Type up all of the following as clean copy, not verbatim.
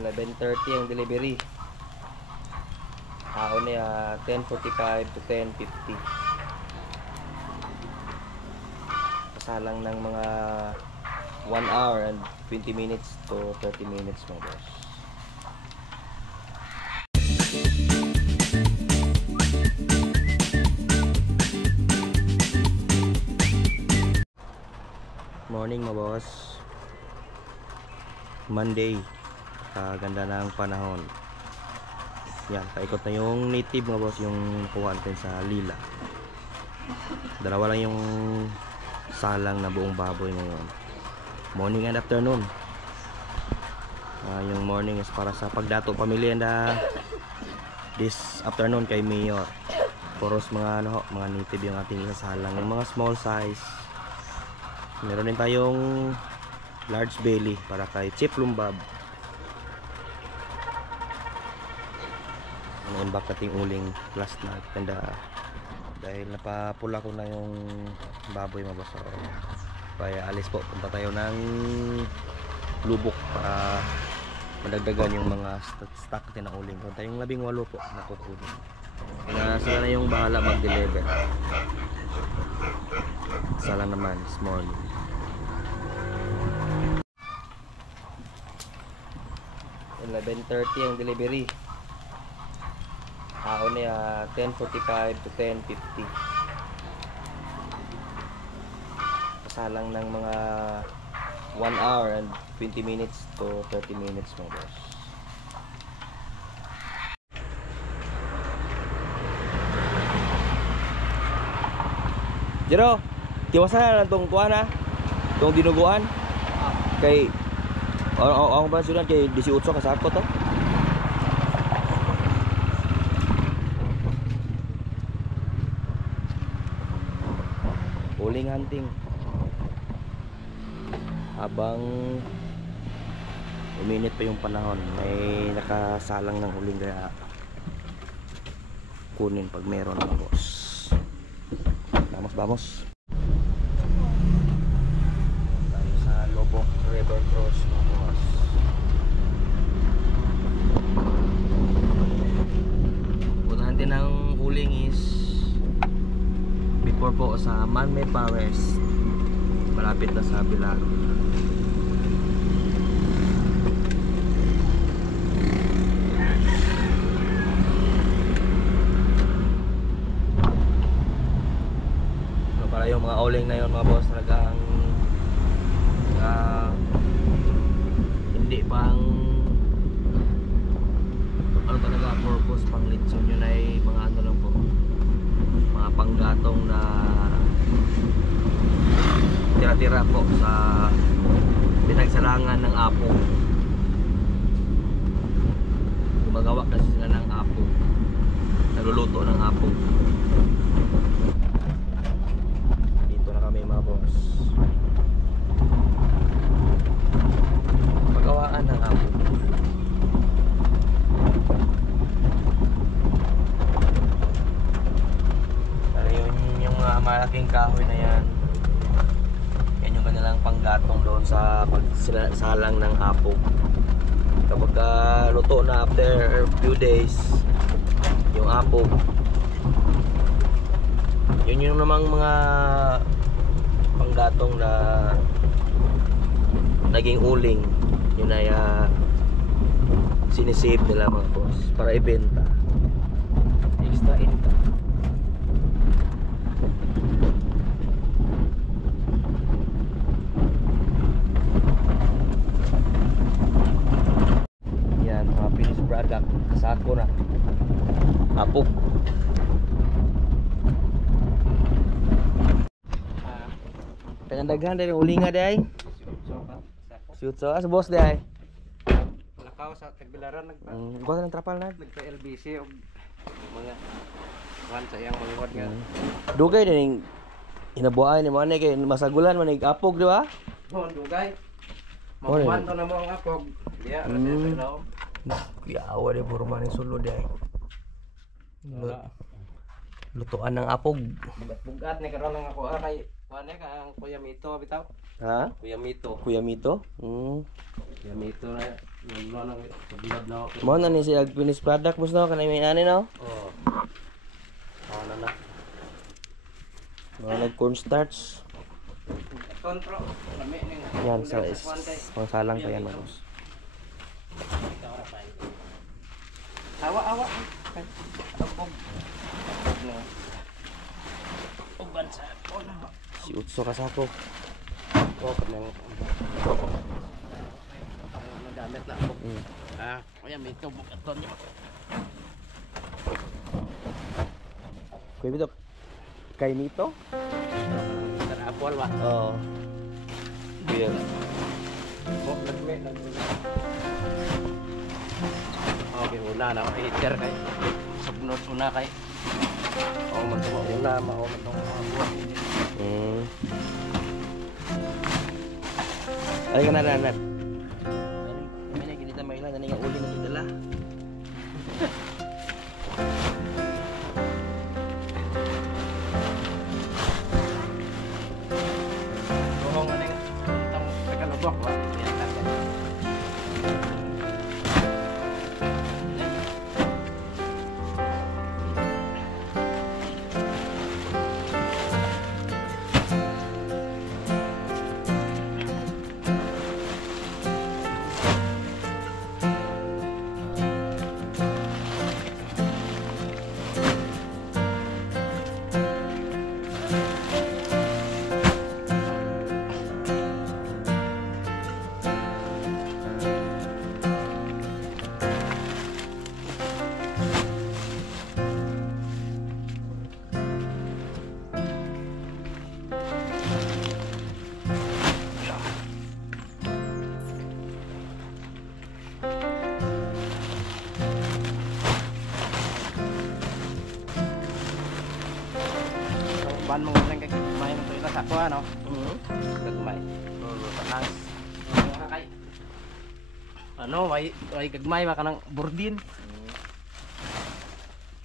11:30 ang delivery. Taon niya 10:45 to 10:50. Kasalang ng mga 1 hour and 20 minutes to 30 minutes mga boss. Morning mga boss. Monday. Ganda ng panahon. Yan, paikot na yung native mga boss, yung nakuha natin sa Lila. Dalawa lang yung salang na buong baboy ngayon. Morning and afternoon. Yung morning is para sa pagdato pamilya na this afternoon kay Mayor. Puros mga mga native yung ating isasalang, yung mga small size. Meron din tayong large belly para kay Chief Lumbab. Na-imbak nating uling last night. Ganda. Dahil napapula ko na yung baboy mga boss. Kaya alis po. Punta tayo ng lubok para madagdagan yung mga stock natin na uling. Punta tayong 18 po na kukunin. Kaya sila na yung bahala mag-deliver. Sala naman this morning. At 11:30 ang delivery. Taon niya 10:45 to 10:50. Kasalang ng mga 1 hour and 20 minutes to 30 minutes mga boss. Jero, tiwasan na lang itong kuha na itong dinuguan kay ako ba sudan kay 18 kasako to. Huling hunting habang uminit pa yung panahon, may nakasalang ng huling kaya kunin pag meron mga boss. Vamos tayo sa Lobok River Cross mga boss. Puntahan din ng huling is before po sa Man-Made Forest, malapit na sa Bilag. Para yung mga uling na yun mga boss, talagang hindi pang ano talaga purpose pang litson, yun ay mga ano lang po, mga panggatong na tira-tira po sa pinagsalangan ng apo. Gumagawa kasi sila ng apo, nagluluto ng apo. Dito na kami mga boss, pagawaan ng apo. Yung mga malaking kahoy na yan, yan yung kanilang panggatong doon sa pagsalang ng hapog. Kapag luto na after few days yung hapog, yun yung namang mga panggatong na naging uling, yun ay sinisave nila mga boss para ibenta, extra income. Yan, mga finished product, kasako na hapog. Daghan din ulinga day. Shoot so as boss day. Lakaw sa Tagbilaran Bukas ng trapal na. nagpa LBC og mga kuan sa iyang mangod nga. Dugay din inabuhay ni mo ani kay masagulan man ig apog di ba? Mo dugay. Mamanto na mo ang apog. Diya ra sa ilaw. Kuya awa de puro man yung sulod day. Lutuan ng apog. Bugat ni karon lang ako kay kuan ka ang Kuya Mito bitaw. Ha? Kuya Mito. Kuya Mito? Gamito na. Yung ano, sablad na ako. Mo na ni siya finished product boss no kanay may ani no. Oo. Ano na. Mga nag cornstarch. Kontro. Lami ning. Yan sa pangsalang pa yan boss. Awa. Abog. Uban sa ako na. Si Utso kasako. Oh, kanang nagamit na ako. Kaya may tubog aton niya. Kuya Bito. Kay nito? Sa apple ba? Oo. Kuya. Oh, nagme. Okay, una na ako i-share kay. Subnod una kay. Oh, matuwa una, mao man tong mga buwan. Ay ka na nanat. May na ginita may ilan na nga uli na dala. Dohong ano yung tang tagalubok ba? Yan kasi. Ban mong lang kay may nang tuila sa ko ano. Gagmay. Tanas. Kay. Ano, may gagmay ba kanang burdin?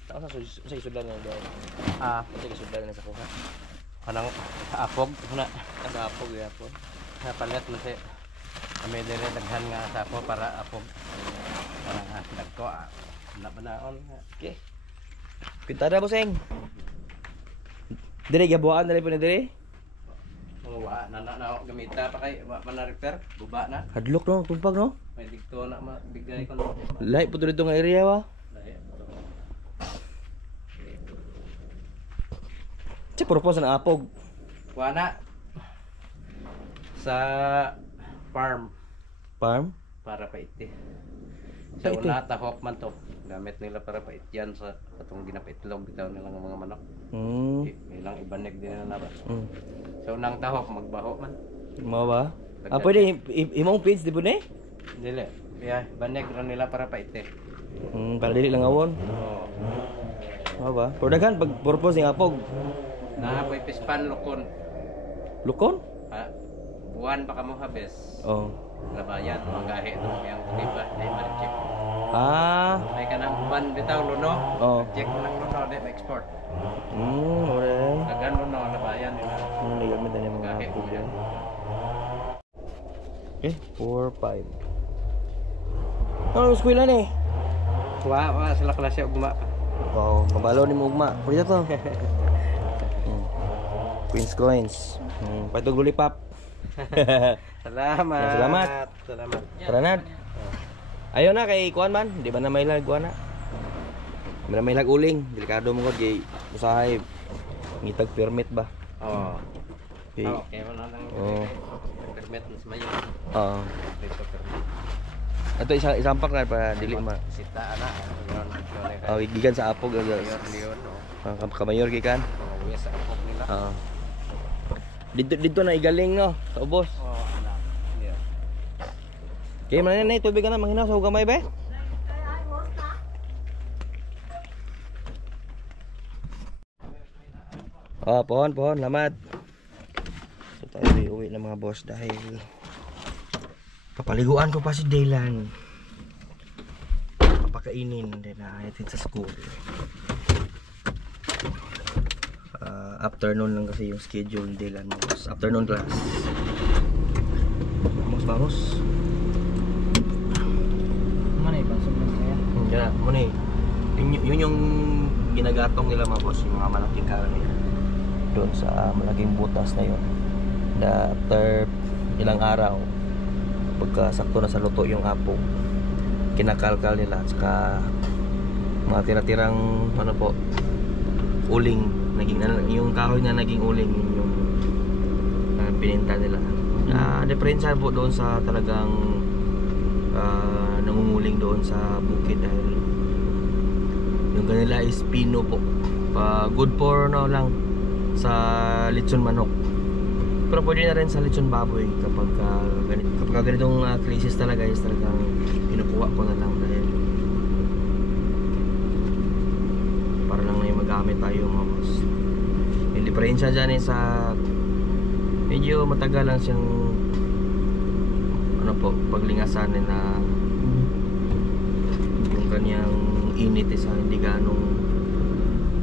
Tao sa isudlan na daw. Sa isudlan na sa kuha. Kanang apog na Sa apog ya po. palit man si kami dire daghan nga sa ako para apog. Dagko na banaon. Okay. Pintada boseng. Dire gabuan dali po ni dire. Mga wa na gamita pa kay wa pa na repair, guba na. Hadlok no, tumpag no. May dikto na mabigay ko no. Lahi po dito nga area wa. Che purpose na apog. Wa na sa farm Farm? para paiti. Sa Sa iti? una tahok man to. Gamit nila para paityan sa katong ginapaitlog bitaw nila ng mga manok. Ilang ibanig din na ba. Sa unang tahok magbaho man. Mo ba? Pwede imong page di po ni? Dili. Yeah, banig ra nila para paiti. Para dili lang awon. Oo. Mo ba? Pero daghan pag purpose ng apog. Naapoy pispan lukon. Lukon? Buwan pa kamo habes. Oh. Labayan magahe to yang tiba ay ma-check. May kanang ban bitaw luno. Oh. Check mo lang luno di ma-export. Alright. Dagan luno labayan nila. Nagamit na yung mga Magahe apog mo yan. yan. Okay, 4, 5. Ano eskwela ni? Wa sila klase ugma. Wow, mabalo ni mo ugma. Pwede to. Queen's coins. Patog lollipop. Salamat. Salamat. Salamat. Tara na. Ayaw na kay kuan man, di ba na may lag kuan na. Di ba na may lag uling, delikado mo gud kay usahay ngitag permit ba. Oh. Okay. Okay, wala nang permit mas mayo. Oo. Dito permit. Ato isang pak na para dili ma. Sita ana. Gigan sa apog Leon. kamayor gikan. Oh, yes, sa apog nila. Oo. Dito na igaling no, sa ubos. Oh, ana. Yeah. Kaya man na tubig ka na manghinaw sa gamay be. Pohon, lamat. So tayo uwi ng mga boss dahil papaliguan ko pa si Dylan. Papakainin din na itin sa school. Afternoon lang kasi yung schedule ni Dylan, boss. Afternoon class. Vamos. Kaya muna eh, yun yung ginagatong nila mga boss, yung mga malaking karne doon sa malaking butas na yun. Na after ilang araw, pagka sakto na sa luto yung apong, kinakalkal nila at saka mga tira-tirang ano po, uling, yung kahoy na naging uling, yun yung pininta nila. Diferensya po doon sa talagang nangunguling doon sa bukid, dahil yung kanila is pino po, good for no lang sa lechon manok, pero pwede na rin sa lechon baboy kapag ganitong crisis talaga is talagang kinukuha ko na lang, dahil para lang na yung magamit tayo mga boss. Yung diferensya dyan is medyo matagal lang siyang ano po, paglingasan na yung kanyang init is hindi ganong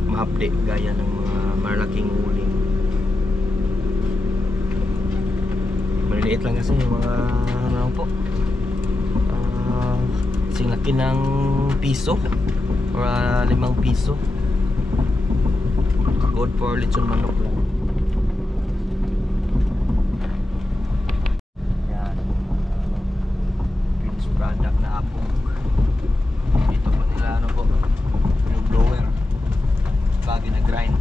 mahapde gaya ng mga malaking uling. Maliliit lang kasi yung mga ano po, singlaki ng piso or 5 piso. Good for lechon manok lang. Yan, finished product na apong. Dito po nila ano po, yung blower bagay na grind.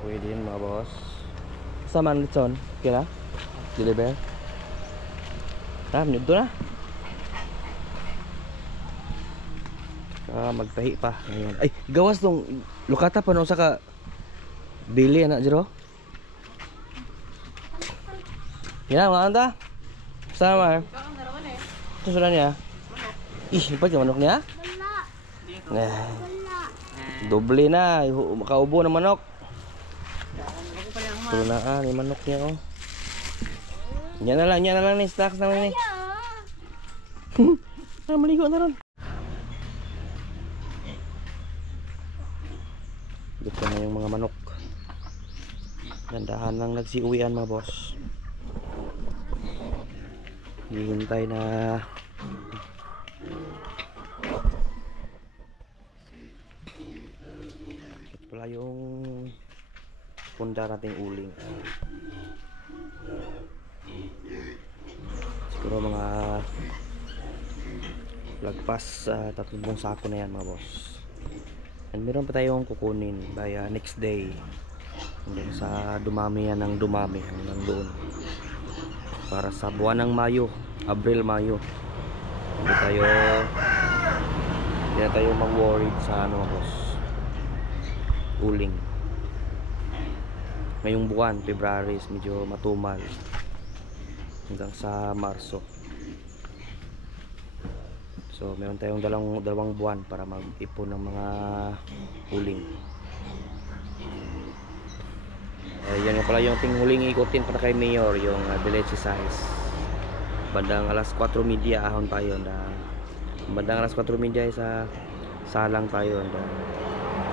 Pwede yun mga boss. Saman lechon, kira? Deliver? Nito na. Magtahi pa ngayon. Ay, gawas tong lukata pa nung saka bili anak jero. Ya, mga anda. Sama. Ito sudah niya. Ih, lipat yung manok niya? Wala. Doble na, makaubo ng manok. Ito na yung manok niya oh. Yan na lang ni stocks naman ni. Maligo na ron. Dito na yung mga manok. Gandahan lang nagsiuwian mga boss. Hihintay na ito pala yung punda nating uling. Siguro mga lagpas 30 sako na yan mga boss. And meron pa tayong kukunin by next day hanggang sa dumami yan ng dumami hanggang doon para sa buwan ng Mayo, Abril, Mayo. Hindi na tayo mag-worried sa ano boss, uling. Ngayong buwan, February, medyo matumal hanggang sa Marso. So meron tayong dalawang buwan para mag-ipon ng mga uling. Yan yung pala yung huling ikutin para kay Mayor, yung Village size. Bandang alas 4:30 ahon tayo. Bandang alas 4:30 sa salang tayo.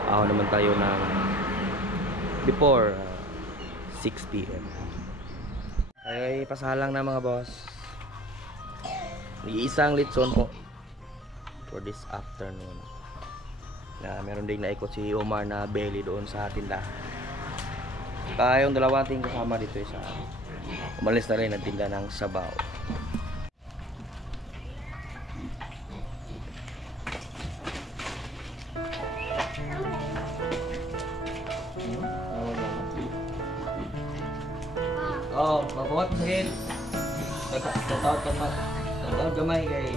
Ahon naman tayo ng before 6 PM. Ay pasalang na mga boss. Isang litson po for this afternoon. Meron ding naikot si Omar na belly doon sa tindahan. Yung dalawa ating kasama dito isa umalis na rin ang tinda ng sabaw. Oh, mabuhat mo sa hil. Tatawad gamay kay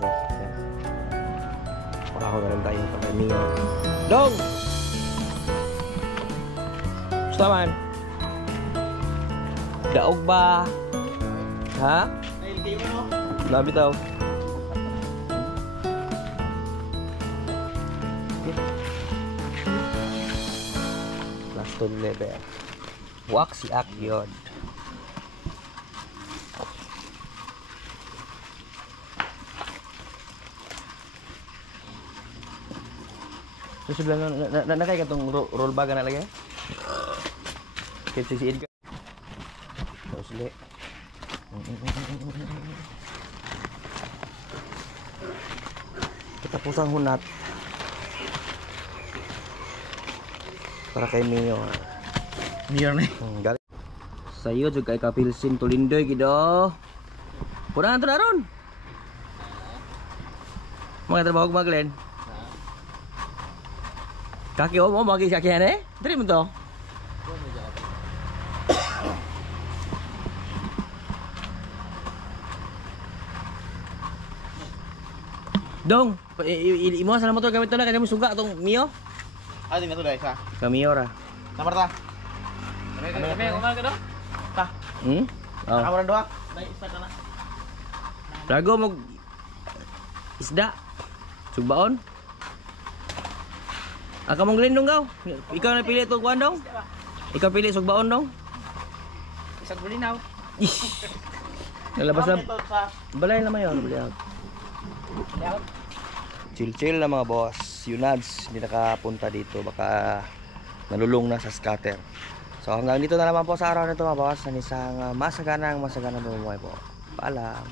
boss. Yan. Ako na rin tayo sa kay Mio. Dong! Gusto man? Daog ba? Ha? Labi tao. Last level. Wax si Akyod. So sebelah na kay katong roll bag na lagi. Kay si Edgar. Terus le. Kita pusang hunat. Para kay Mio. Mio nih. Galing. Sayo juga kay kapilsin tulindoy gido. Pura anto daron. Mga trabaho maglen. Kaki om bagi kaki ane? Dari mo to? Dong, imo sa motor gamit to na kanya mo suga tong Mio. Ah, tinggal tuh deh, sa. Ka Mio ra. Nomor ta. Kami kumain ka do? Ta. Oh. Kamu doa. Dai isa kana. Lago mo isda. Sugbaon. Aka mong glendong gaw. Ikaw na pili to kuan dong. Ikaw pili sugbaon dong. Isag bulinaw. Nalabas na. Ito sa Balay na mayon, balay. layout. Chill-chill na mga boss. Yunads, hindi nakapunta dito. Baka nalulong na sa scatter. So hanggang dito na naman po sa araw na ito mga boss. Ang isang masaganang bumubuhay po. Paalam.